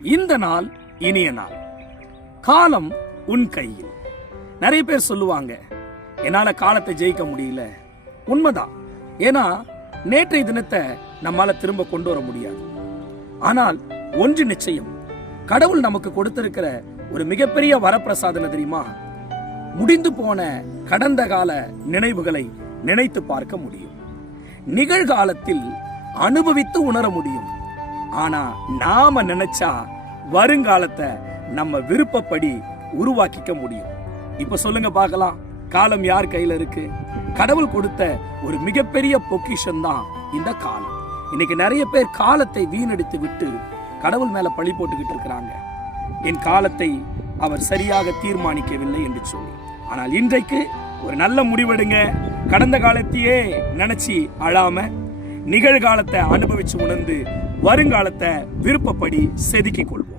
இந்த நாள் இனிய நாள். காலம் உன் கையில். நிறைய பேர் சொல்லுவாங்க, என்னால காலத்தை ஜெயிக்க முடியல. உண்மைதான். ஏன்னா நேற்றைய தினத்தை நம்மால திரும்ப கொண்டு வர முடியாது. ஆனால் ஒன்று நிச்சயம், கடவுள் நமக்கு கொடுத்திருக்கிற ஒரு மிகப்பெரிய வரப்பிரசாதனை தெரியுமா? முடிந்து போன கடந்த கால நினைவுகளை நினைத்து பார்க்க முடியும். நிகழ்காலத்தில் அனுபவித்து உணர முடியும். ஆனா நாம நினைச்சா வருங்காலத்தை நம்ம விருப்பப்படி உருவாக்கிக்க முடியும். இப்ப சொல்லுங்க பார்க்கலாம், காலம் யார் கையில இருக்கு? கடவுள் கொடுத்த ஒரு மிகப்பெரிய பொக்கிஷம் தான் இந்த காலம். இன்னைக்கு நிறைய பேர் காலத்தை வீணடித்து விட்டு கடவுள் மேல பழி போட்டுக்கிட்டு இருக்கிறாங்க. என் காலத்தை அவர் சரியாக தீர்மானிக்கவில்லை என்று சொல்லி. ஆனால் இன்றைக்கு ஒரு நல்ல முடிவெடுங்க. கடந்த காலத்தையே நினைச்சு அழாம நிகழ்காலத்தை அனுபவிச்சு உணர்ந்து வருங்காலத்தை விருப்பப்படி செதுக்கிக் கொள்வோம்.